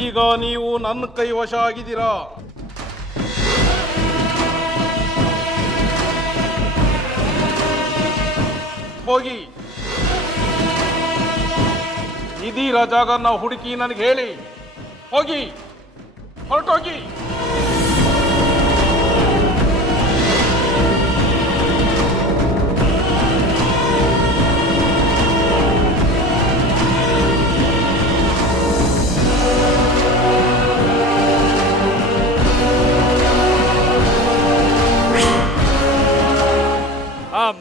ಈಗ ನೀವು ನನ್ನ ಕೈವಶ ಆಗಿದ್ದೀರಾ. ಹೋಗಿ ಇದೀರ ಜಾಗನ ಹುಡುಕಿ ನನಗೆ ಹೇಳಿ. ಹೋಗಿ, ಹೊರಟೋಗಿ.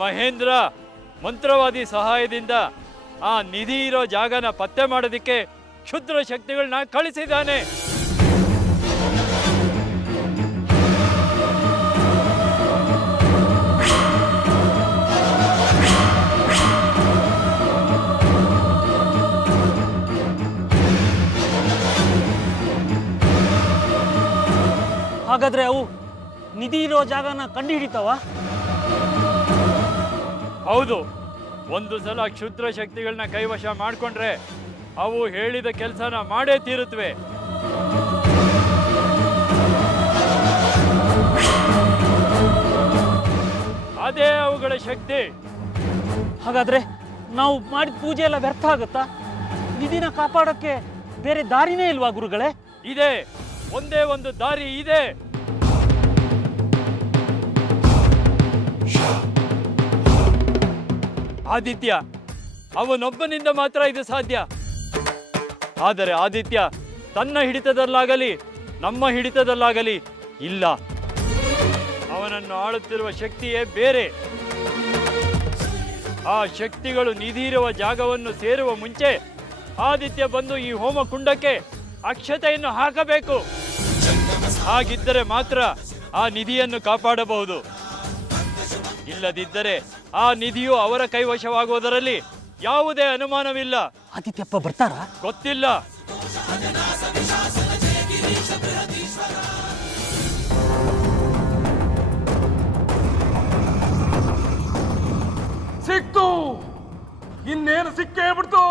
ಮಹೇಂದ್ರ ಮಂತ್ರವಾದಿ ಸಹಾಯದಿಂದ ಆ ನಿಧಿ ಇರೋ ಜಾಗನ ಪತ್ತೆ ಮಾಡೋದಕ್ಕೆ ಕ್ಷುದ್ರ ಶಕ್ತಿಗಳನ್ನ ಕಳಿಸಿದ್ದಾನೆ. ಹಾಗಾದ್ರೆ ಅವು ನಿಧಿ ಇರೋ ಜಾಗನ ಕಂಡು ಹಿಡಿತಾವ? ಹೌದು, ಒಂದು ಸಲ ಕ್ಷುದ್ರ ಶಕ್ತಿಗಳನ್ನ ಕೈವಶ ಮಾಡಿಕೊಂಡ್ರೆ ಅವು ಹೇಳಿದ ಕೆಲಸನ ಮಾಡೇ ತೀರುತ್ತವೆ. ಅದೇ ಅವುಗಳ ಶಕ್ತಿ. ಹಾಗಾದ್ರೆ ನಾವು ಮಾಡಿದ ಪೂಜೆ ಎಲ್ಲ ವ್ಯರ್ಥ ಆಗುತ್ತಾ? ನಿಧಿನ ಕಾಪಾಡೋಕ್ಕೆ ಬೇರೆ ದಾರಿನೇ ಇಲ್ವಾ ಗುರುಗಳೇ? ಇದೆ, ಒಂದೇ ಒಂದು ದಾರಿ ಇದೆ. ಆದಿತ್ಯ, ಅವನೊಬ್ಬನಿಂದ ಮಾತ್ರ ಇದು ಸಾಧ್ಯ. ಆದರೆ ಆದಿತ್ಯ ತನ್ನ ಹಿಡಿತದಲ್ಲಾಗಲಿ ನಮ್ಮ ಹಿಡಿತದಲ್ಲಾಗಲಿ ಇಲ್ಲ. ಅವನನ್ನು ಆಳುತ್ತಿರುವ ಶಕ್ತಿಯೇ ಬೇರೆ. ಆ ಶಕ್ತಿಗಳು ನಿಧಿ ಇರುವ ಜಾಗವನ್ನು ಸೇರುವ ಮುಂಚೆ ಆದಿತ್ಯ ಬಂದು ಈ ಹೋಮ ಕುಂಡಕ್ಕೆ ಅಕ್ಷತೆಯನ್ನು ಹಾಕಬೇಕು. ಹಾಗಿದ್ದರೆ ಮಾತ್ರ ಆ ನಿಧಿಯನ್ನು ಕಾಪಾಡಬಹುದು. ಇಲ್ಲದಿದ್ದರೆ ಆ ನಿಧಿಯು ಅವರ ಕೈವಶವಾಗುವುದರಲ್ಲಿ ಯಾವುದೇ ಅನುಮಾನವಿಲ್ಲ. ಆದಿತ್ಯಪ್ಪ ಬರ್ತಾರಾ? ಗೊತ್ತಿಲ್ಲ. ಸಿಕ್ತು, ಇನ್ನೇನು ಸಿಕ್ಕೇ ಬಿಡ್ತು.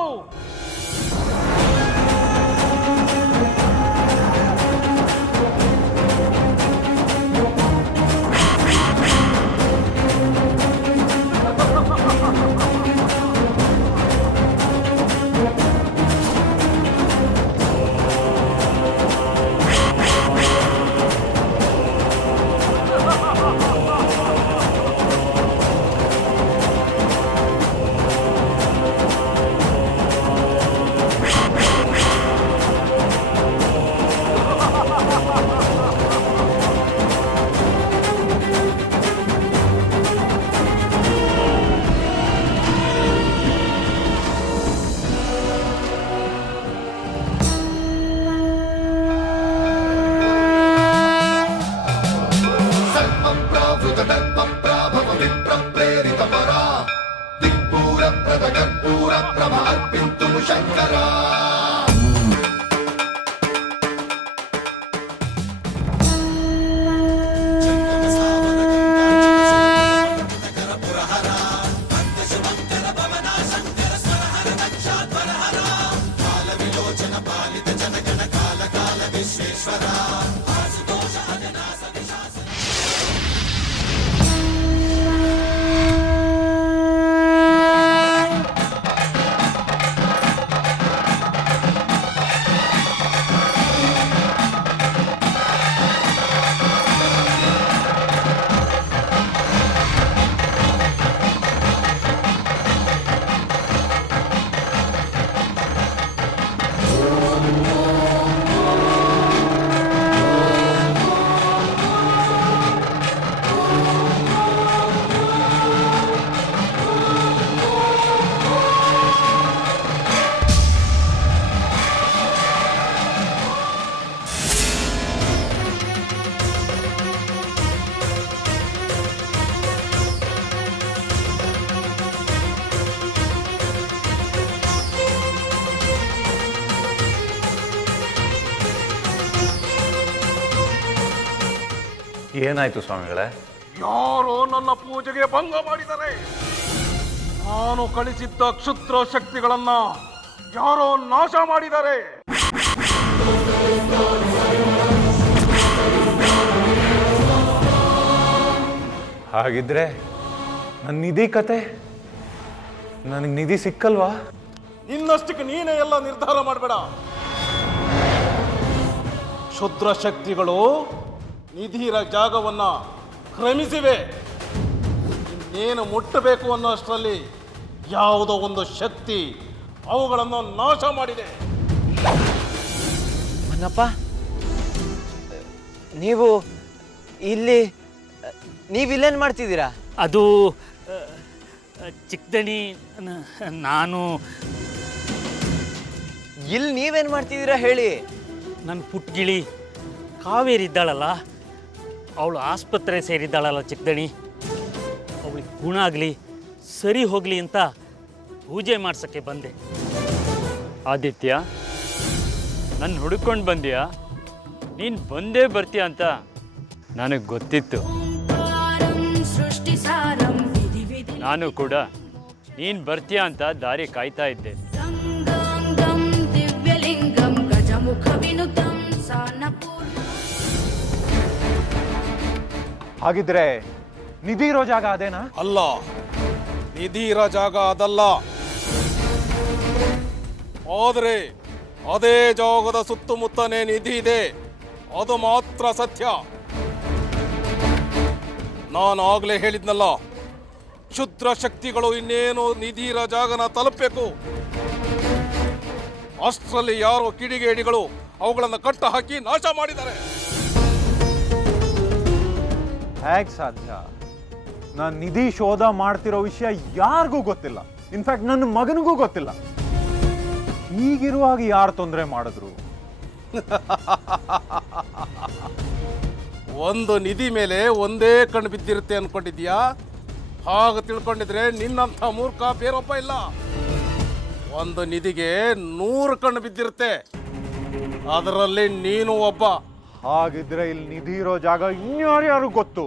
ಏನಾಯ್ತು ಸ್ವಾಮಿಗಳೇ? ಯಾರೋ ನನ್ನ ಪೂಜೆಗೆ ಭಂಗ ಮಾಡಿದ್ದಾರೆ. ನಾನು ಕಳಿಸಿದ್ದ ಕ್ಷುದ್ರ ಶಕ್ತಿಗಳನ್ನ ಯಾರೋ ನಾಶ ಮಾಡಿದ್ದಾರೆ. ಹಾಗಿದ್ರೆ ನನ್ನ ನಿಧಿ ಕತೆ, ನನಗೆ ನಿಧಿ ಸಿಕ್ಕಲ್ವಾ? ನಿನ್ನಷ್ಟಕ್ಕೆ ನೀನೇ ಎಲ್ಲ ನಿರ್ಧಾರ ಮಾಡಬೇಡ. ಕ್ಷುದ್ರ ಶಕ್ತಿಗಳು ನಿಧಿರ ಜಾಗವನ್ನ ಕ್ರಮಿಸಿವೆ. ಇನ್ನೇನು ಮುಟ್ಟಬೇಕು ಅನ್ನೋಷ್ಟರಲ್ಲಿ ಯಾವುದೋ ಒಂದು ಶಕ್ತಿ ಅವುಗಳನ್ನು ನಾಶ ಮಾಡಿದೆ. ಮನ್ನಪ್ಪ, ನೀವಿಲ್ಲೇನು ಮಾಡ್ತಿದ್ದೀರಾ? ಅದು ಚಿಕ್ಕದಣಿ, ನಾನು ಇಲ್ಲಿ ನೀವೇನು ಮಾಡ್ತಿದ್ದೀರಾ ಹೇಳಿ? ನನ್ನ ಪುಟ್ಗಿಳಿ ಕಾವೇರಿ ಇದ್ದಾಳಲ್ಲ, ಅವಳು ಆಸ್ಪತ್ರೆ ಸೇರಿದ್ದಾಳಲ್ಲ ಚಿಕ್ಕದಣಿ, ಅವಳಿಗೆ ಗುಣ ಆಗಲಿ, ಸರಿ ಹೋಗಲಿ ಅಂತ ಪೂಜೆ ಮಾಡ್ಸೋಕ್ಕೆ ಬಂದೆ. ಆದಿತ್ಯ, ನನ್ನ ಹುಡುಕೊಂಡು ಬಂದ್ಯಾ? ನೀನು ಬಂದೇ ಬರ್ತೀಯ ಅಂತ ನನಗೆ ಗೊತ್ತಿತ್ತು. ನಾನು ಕೂಡ ನೀನು ಬರ್ತೀಯ ಅಂತ ದಾರಿ ಕಾಯ್ತಾ ಇದ್ದೆ. ಹಾಗಿದ್ರೆ ನಿಧಿ ಇರೋ ಜಾಗ ಅದೇನಾ? ಅಲ್ಲ, ನಿಧಿರ ಜಾಗ ಅದಲ್ಲ. ಆದರೆ ಅದೇ ಜಾಗದ ಸುತ್ತಮುತ್ತನೇ ನಿಧಿ ಇದೆ, ಅದು ಮಾತ್ರ ಸತ್ಯ. ನಾನು ಆಗ್ಲೇ ಹೇಳಿದ್ನಲ್ಲ, ಕ್ಷುದ್ರ ಶಕ್ತಿಗಳು ಇನ್ನೇನು ನಿಧಿರ ಜಾಗನ ತಲುಪಬೇಕು. ಅಷ್ಟರಲ್ಲಿ ಯಾರೋ ಕಿಡಿಗೇಡಿಗಳು ಅವುಗಳನ್ನು ಕಟ್ಟ ಹಾಕಿ ನಾಶ ಮಾಡಿದ್ದಾರೆ. ಹೇಗೆ ಸಾಧ್ಯ? ನಾನು ನಿಧಿ ಶೋಧ ಮಾಡ್ತಿರೋ ವಿಷಯ ಯಾರಿಗೂ ಗೊತ್ತಿಲ್ಲ. ಇನ್ಫ್ಯಾಕ್ಟ್ ನನ್ನ ಮಗನಿಗೂ ಗೊತ್ತಿಲ್ಲ. ಹೀಗಿರುವಾಗ ಯಾರು ತೊಂದರೆ ಮಾಡಿದ್ರು? ಒಂದು ನಿಧಿ ಮೇಲೆ ಒಂದೇ ಕಣ್ಣು ಬಿದ್ದಿರುತ್ತೆ ಅನ್ಕೊಂಡಿದ್ಯಾ? ಹಾಗೆ ತಿಳ್ಕೊಂಡಿದ್ರೆ ನಿನ್ನಂಥ ಮೂರ್ಖ ಬೇರೊಬ್ಬ ಇಲ್ಲ. ಒಂದು ನಿಧಿಗೆ 100 ಕಣ್ಣು ಬಿದ್ದಿರುತ್ತೆ, ಅದರಲ್ಲಿ ನೀನು ಒಬ್ಬ. ಹಾಗಿದ್ರೆ ಇಲ್ಲಿ ನಿಧಿ ಇರೋ ಜಾಗ ಇನ್ಯಾರ್ಯಾರು ಗೊತ್ತು?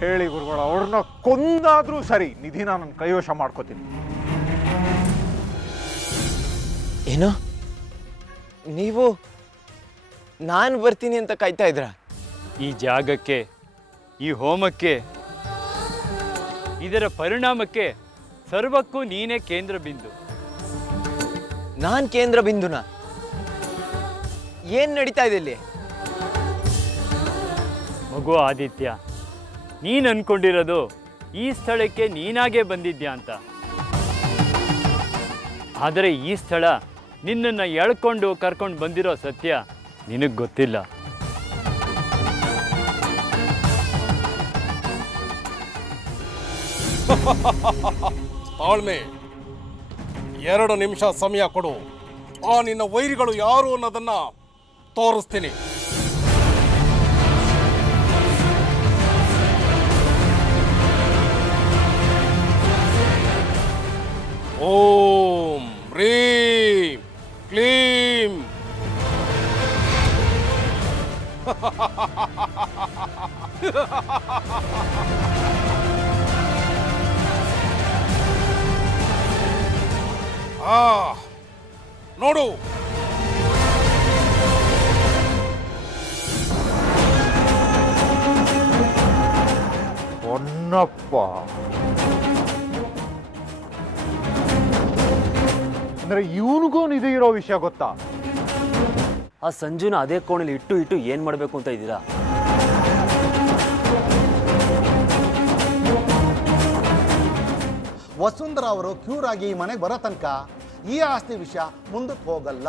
ಹೇಳಿ ಗುರುಗಳು, ಅವ್ರನ್ನ ಕೊಂದಾದ್ರೂ ಸರಿ, ನಿಧಿನ ನನ್ನ ಕೈವಶ ಮಾಡ್ಕೋತೀನಿ. ಏನು, ನೀವು ನಾನು ಬರ್ತೀನಿ ಅಂತ ಕಾಯ್ತಾ ಇದ್ರಾ? ಈ ಜಾಗಕ್ಕೆ, ಈ ಹೋಮಕ್ಕೆ, ಇದರ ಪರಿಣಾಮಕ್ಕೆ ಸರ್ವಕ್ಕೂ ನೀನೇ ಕೇಂದ್ರ ಬಿಂದು. ನಾನು ಕೇಂದ್ರ ಬಿಂದುನಾ? ಏನು ನಡೀತಾ ಇದೆ ಇಲ್ಲಿ? ಮಗು ಆದಿತ್ಯ, ನೀನು ಅನ್ಕೊಂಡಿರೋದು ಈ ಸ್ಥಳಕ್ಕೆ ನೀನಾಗೇ ಬಂದಿದ್ಯಾ ಅಂತ. ಆದರೆ ಈ ಸ್ಥಳ ನಿನ್ನನ್ನು ಎಳ್ಕೊಂಡು ಕರ್ಕೊಂಡು ಬಂದಿರೋ ಸತ್ಯ ನಿನಗೆ ಗೊತ್ತಿಲ್ಲ. ತಾಳ್ಮೆ, 2 ನಿಮಿಷ ಸಮಯ ಕೊಡು. ಆ ನಿನ್ನ ವೈರಿಗಳು ಯಾರು ಅನ್ನೋದನ್ನ ತೋರಿಸ್ತೀನಿ. ಓಂ ಹ್ರೀಂ ಕ್ಲೀಂ. ನೋಡು, ಹೊನ್ನಪ್ಪ, ಅಂದ್ರೆ ಇವನಿಗೂ ನಿಧಿ ಇರೋ ವಿಷಯ ಗೊತ್ತಾ? ಆ ಸಂಜುನ ಅದೇ ಕೋಣೆಲಿ ಇಟ್ಟು ಏನ್ ಮಾಡಬೇಕು ಅಂತ ಇದ್ದೀರಾ? ವಸುಂಧರಾ ಅವರು ಕ್ಯೂರ್ ಆಗಿ ಈ ಮನೆಗೆ ಬರೋ ತನಕ ಈ ಆಸ್ತಿ ವಿಷಯ ಮುಂದಕ್ಕೆ ಹೋಗಲ್ಲ.